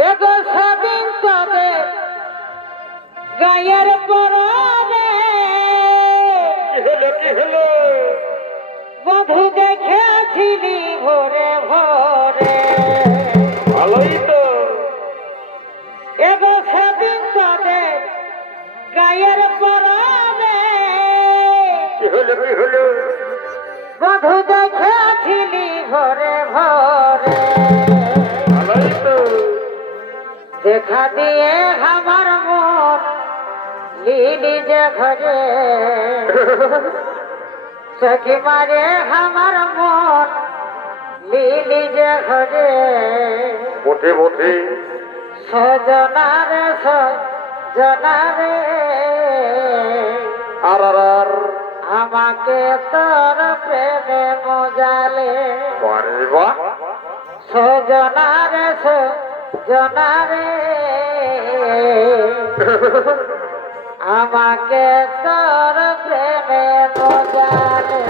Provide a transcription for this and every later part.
এগো সেদিন তবে গায়ের পরনে কি হলো বধু দেখেছিলি ভোরে ভোরে। ভালোই তো। এগো সেদিন তবে গায়ের পরনে কি হলো বধু দেখেছিলি ভোরে ভোরে। ভালোই তো। দেখা দিয়ে আমার মন লিলি যে ঘরে সখী মারে আমার মন লিলি যে ঘরে। বটে বটে সজনারে সজনারে আর আমাকে তোর প্রেমে মজালে। বারে বাহ সজনারে সজনারে আমাকে তোর প্রেমে মজালে।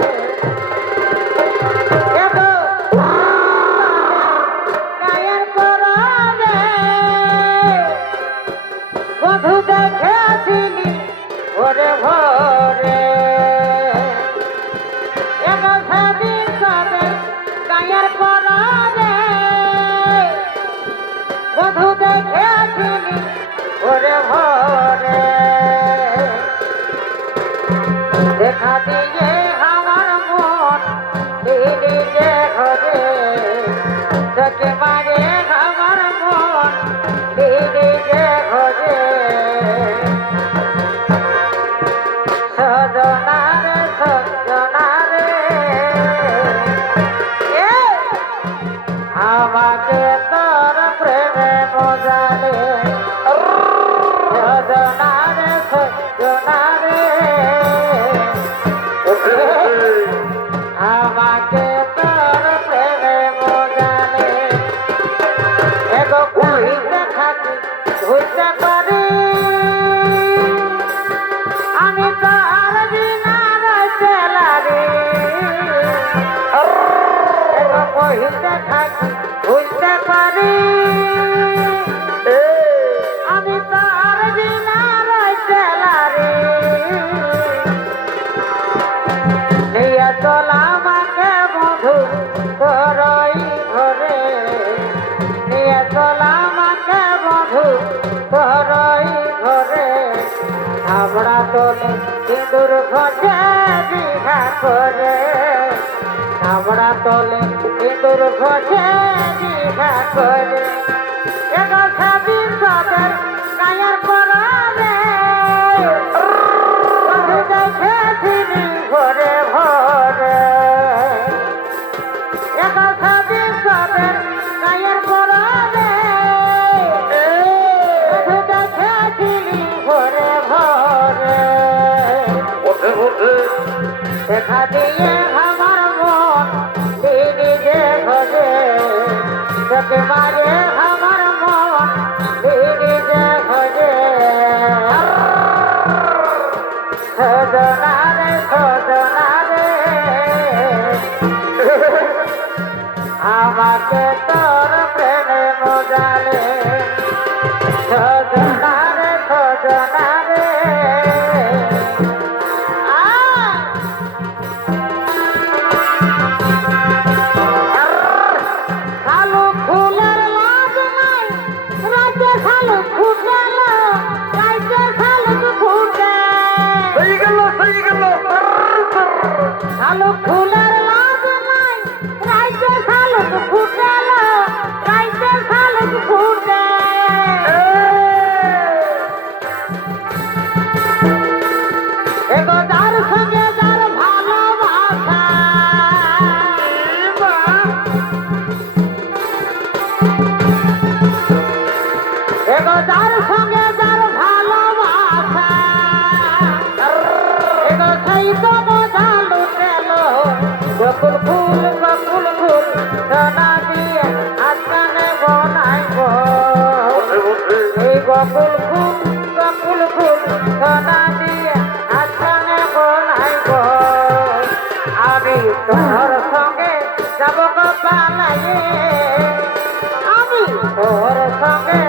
গায়ের পরনে বধু দেখেছিলি ভোরে ভোরে। এগো সেদিন তবে গায়ের পরনে বধু দেখেছিলি ভোরে ভোরে। দেখা দিয়ে আমার মন দিলি যে ঘরে তোকে মারে আমার মন দিলি যে ঘরে। সজনারে সজনারে আমাকে তোর প্রেমে মজালে। সজনারে সজনারে আমাকে তোর প্রেমে মজালে। এগো কইতে থাকি ঘুরতে পারি আমি তার বিনা রইতে লারি। এগো কইতে থাকি ঘুরতে পারি আমি তার বিনা রইতে লারি। নিয়ে চল আমাকে বধু তোরই ঘরে নিয়ে চল আমাকে বধু তোরই ঘরে। আমরা তোলে সিঁদুর ঘষে বিঘা করে আমরা তোলে সিঁদুর ঘষে বিঘা করে। এগো সেদিন তোদের গায়ের পরনে বধু দেখেছিলি ভোরে ভোরে। এগো সেদিন তোদের গায়ের পরনে বধু দেখেছিলি ভোরে ভোরে। বটে বটে দেখা দিয়ে আমার মন দিলি যে ঘরে তোকে মারে আমার মন দিলি যে ঘরে। সজনারে সজনারে আমাকে তোর প্রেমে মজালে। সজনারে সজনারে শালু ফুলের লাজ নাই রাইতে শালু ফুটেল রাইতে শালু ফুটে। শালু ফুলের লাজ নাই রাইতে শালু ফুটেল রাইতে শালু ফুটে। এগো যার সঙ্গে যার ভালোবাসা এগো যার সঙ্গে যার ভালোবাসা এগো সেই তো মজা লুটেল। বকুল ফুল সোনা দিয়ে আজকানে বনাইব। এই বকুল ফুল সোনা দিয়ে আজকানে বনাইব। আমি তোর সঙ্গে যাব গো পালাইয়ে আমি তোর সঙ্গে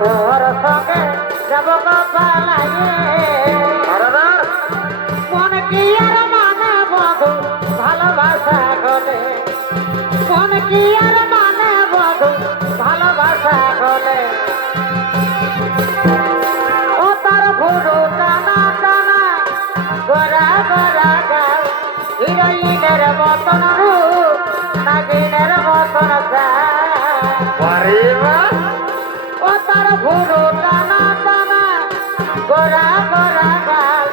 তোর সঙ্গে যাব গো পালাইয়ে আরাদার মন কি আর মানে বধু ভালোবাসা হলে মন কি আর মানে বধু ভালোবাসা হলে ও তার ভুরু টানা টানা গোরা গোরা গাল হিরোইনের মতন রূপ নাগিনের মতন গাল বারে বাহ ও তার ভুরু টানা টানা গোরা গোরা গাল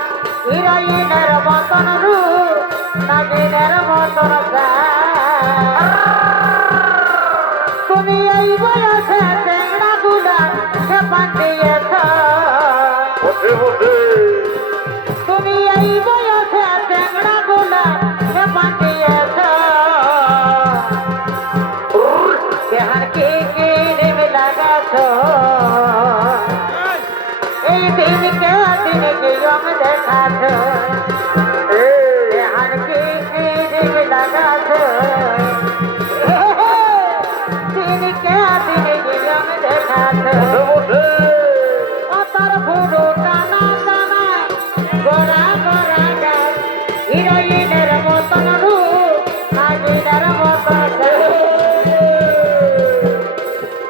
হিরোইনের মতন রূপ নাগিনের মতন গাল তুমি এই বয়সে টেংরা গুলা সে পাঠিয়েছ বসে বসে তুমি এই বয়সে টেংরা গুলা সে পাঠিয়েছ দেহান কি কি রিম লাগাছ এই দিনকে দিন জিয়ম দেখাছ দেহান কি কি রিম লাগাছ দিনকে দিন জিয়ম দেখাছ বসে বসে ও তার ভুরু টানা টানা গোরা গোরা গাল হিরোইনের মতন রূপ নাগিনের মতন গাল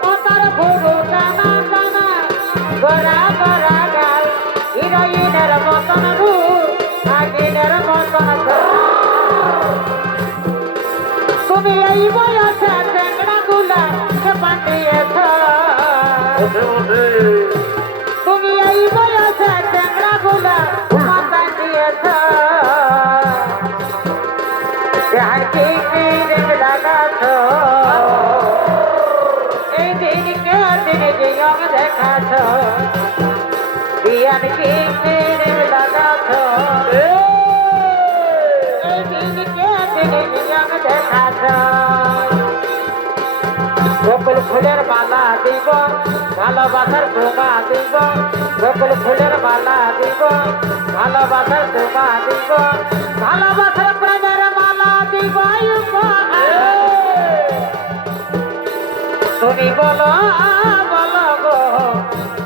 ও তার ভুরু টানা টানা গোরা গোরা গাল হিরোইনের মতন রূপ নাগিনের মতন গাল তুমি এই বয়সে টেংরা গুলা সে পাঠিয়েছ বসে বসে তুমি এই বয়সে টেংরা গুলা মাথায় দিয়েছ যার কি দিন লাগাছ এই দিনকে দিন জিয়ম দেখাছ বিয়ান কি দিন লাগাছ এই দিনকে দিন জিয়ম দেখাছ বকুল ফুলের মালা দিব ভালোবাসার তোমা দিব বকুল ফুলের মালা দিব ভালোবাসার তোমা দিব ভালোবাসার প্রেমের মালা দিব তুমি বলো বলো গো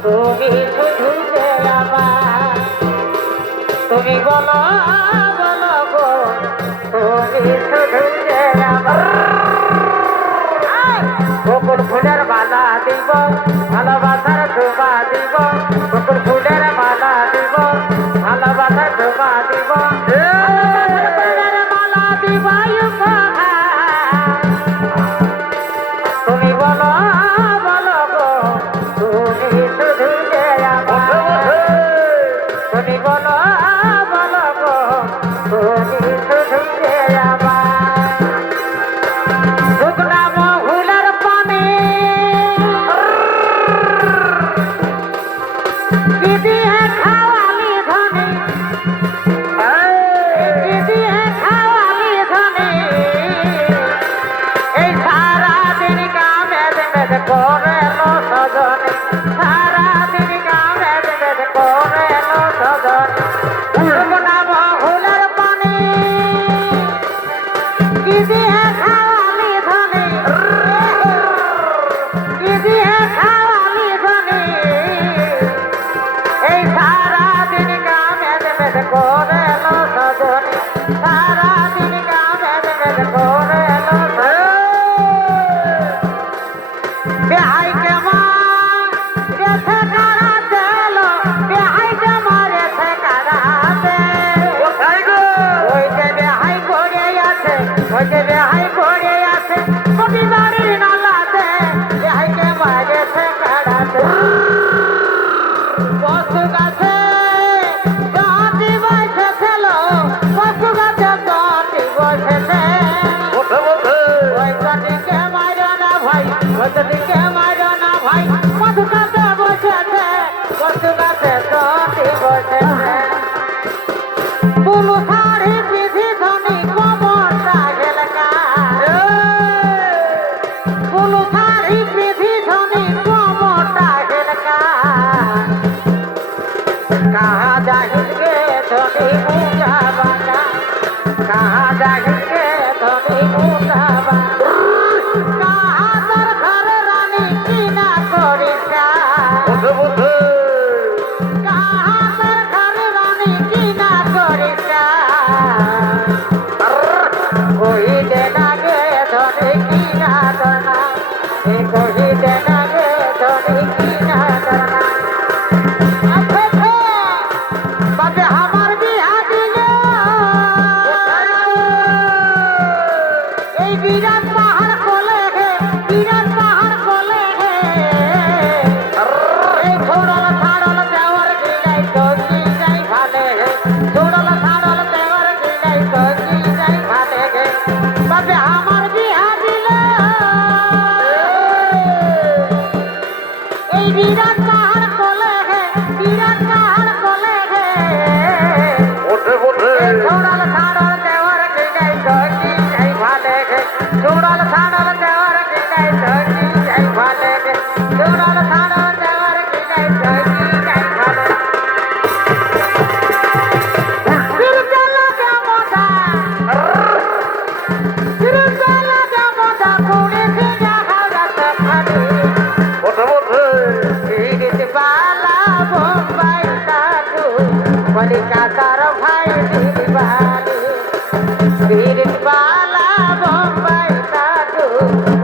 তুমি শুধু যে আমার তুমি বলো বলো গো তুমি শুধু যে আমার বকুল ফুলের মালা দিব ভালোবাসার ধোঁয়া দিব বকুল ফুলের মালা দিব ভালোবাসার ধোঁয়া দিব ফুলের মালা দিব তুমি বলো বলো গো তুমি শুধু যে আমার তুমি বলো বলো গো তুমি শুধু যে আমার শুকনা মহুলের পানি দিদি খাওয়ালি ধনে দিদি খাওয়ালি ধনে এই সারা দিন কামে মেদ করে লো সজনে সারা দিন কামে মেদ করে লো সজনে শুকনা মহুলের পানি দিদি খাওয়ালি ধনে দিদি খাওয়ালি ধনে এই সারা দিন কামে মেদ করে লো সজনে সারা দিন কামে মেদ করে লো বেহাই কেমা রেথে কারাতে লো বেহাই কেমা রেথে কারাতে কোথায় গো ওই যে বেহাই করে আছে ওই যে বেহাই করে আছে প্রতিবারই নালাতে বেহাইকে মারেছে কাড়াতে পশু গাছে গাঁটি বসেছে লো পশু গাছে গাঁটি বসেছে বসে বসে ওই গাটিকে মারো না ভাই ওই গাটিকে মারো না ভাই পশু গাছে বসেছে পশু গাছে গাঁটি বসেছে বুলু শাড়ি পিঁধি ধনী কোমরটা গেলকা বুলু শাড়ি পিঁধি ধনী কোমরটা গেলকা কাহা যাহিকে ধনী মুখা বাঁকা কাহা যাহিকে ধনী মুখা বাঁকা কাহা তোর ঘরে রানী কিনা করিস কি না করনা এ কহিতে না গে তোরে কি না করনা আছে তো বাজে আমার বিহা দিলে এই বিরাট পাহাড় কোলে হে বিরাট পাহাড় কোলে হে এই ছোড়ল ছাড়ল দেওয়ার গিলাই তো কি যাই ভালে হে ছোড়ল ছাড়ল দেওয়ার গিলাই তো কি যাই ভালে হে বাজে আমার বিহা দিলে এই বিরাট পাহাড় কোলে হে বিরাট পাহাড় কোলে হে ওঠে ওঠে ছোড়ল ছাড়ল দেওয়ার গিলাই তো কি যাই ভালে হে ছোড়ল ছাড়ল দেওয়ার গিলাই তো কি যাই ভালে হে ছোড়ল ছাড়ল দেওয়ার গিলাই তো কি যাই ভালে তিরুতলা জামোদা তিরুতলা জামোদা পুরে যা হাওড়াত খালি ওঠে ওঠে দিদিত বালা বোম্বাই কাটু কলিকাতার ভাই দিদিবালি দিদিত বালা বোম্বাই কাটু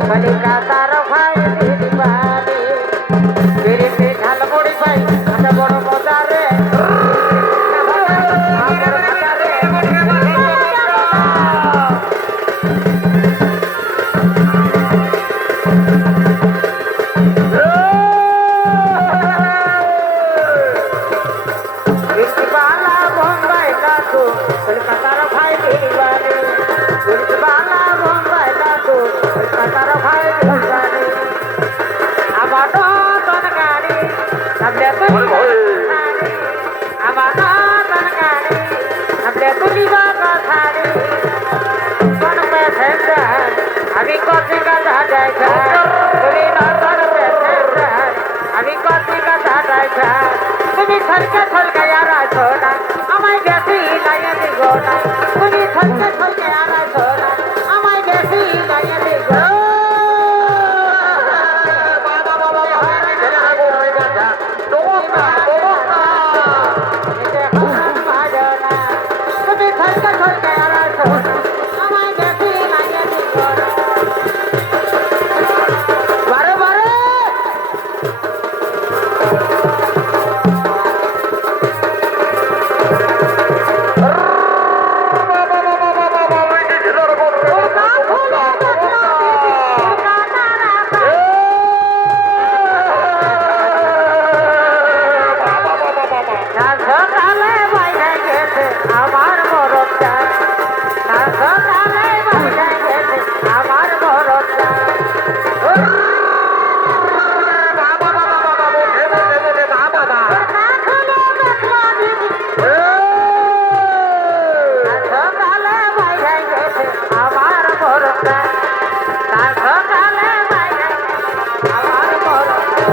কলিকাতার ভাই দিদিবালি দিদিতে ঝালমুড়ি ভাই আটা বড় মজা রে বালা বোম্বাই কাটু কলকাতার ভাই দিদিবালি বালা বোম্বাই কাটু কলকাতার ভাই দিদিবালি আমার নতুন গাড়ি সামনে আমার নতুন গাড়ি সামনে তুলিবা কথাড়ি কোন প্যাসেঞ্জার আমি কচি কথা ড্রাইভার তুলি নতুন প্যাসেঞ্জার আমি কচি কথা ড্রাইভার তুমি ছলকে ছলকে আর আসো না আমায় বেশি লাগে দিগো না তুমি ছলকে ছলকে আর আসো না আমায় বেশি লাগে দিগো তুমি ছলকে ছলকে আর আসো না আমায় বেশি লাগে দিগো না বারে বারে সকালে বাইরে গেছে আমার মরদটা সকালে বাইরে গেছে আমার মরদটা সকালে বাইরে গেছে আমার মরদটা সকালে বাইরে আমার মরদটা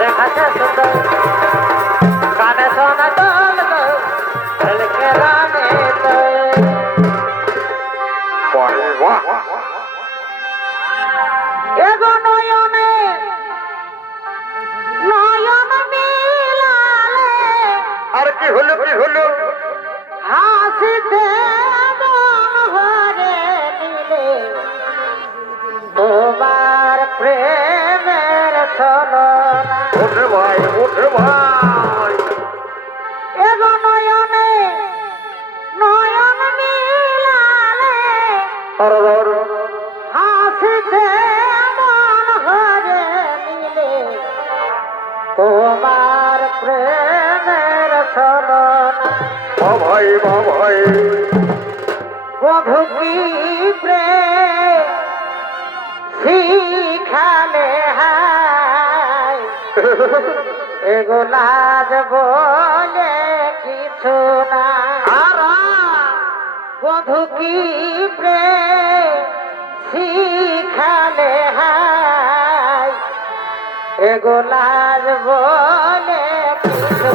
দেখাচ্ছে সুন্দর কানে শোনা দল ঝলকে রানে এগো নয়নে নয়ন মিলালে আর কি হলো কি হলো হাসিতে মন ভরে দিলে তোমার প্রেমের ছলনা ওঠে ভাই ওঠে ভাই এগো নয়নে নয়ন মিলালে হাসিতে মন ভরে দিলে তোমার প্রেমের ছলনা ভাই ভাই বধু কি প্রেম শিখালে হায় এগো লাজ বলে কিছু না বধু কি প্রেম শিখালে হায় এগো লাজ বলে কিছু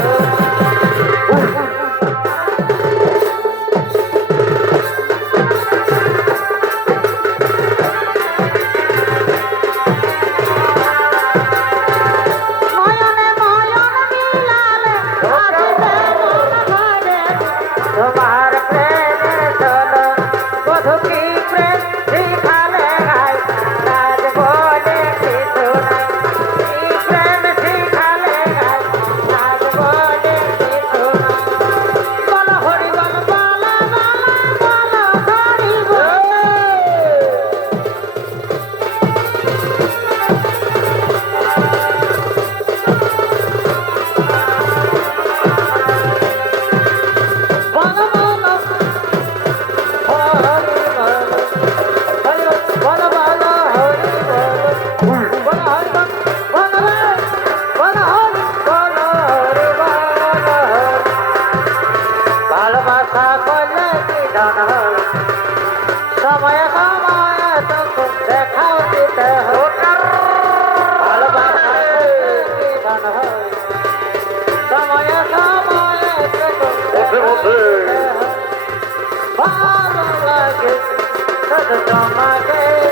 নয়নে নয়ন মিলালে হাসিতে মন ভরে তোমার মিলন হয় সময় সময় তখন দেখাও দিতে হয় ভালোবাসা মিলন হয় সময় সময় তখন দেখাও দিতে হয় ভালো লাগে শুধু তোমাকে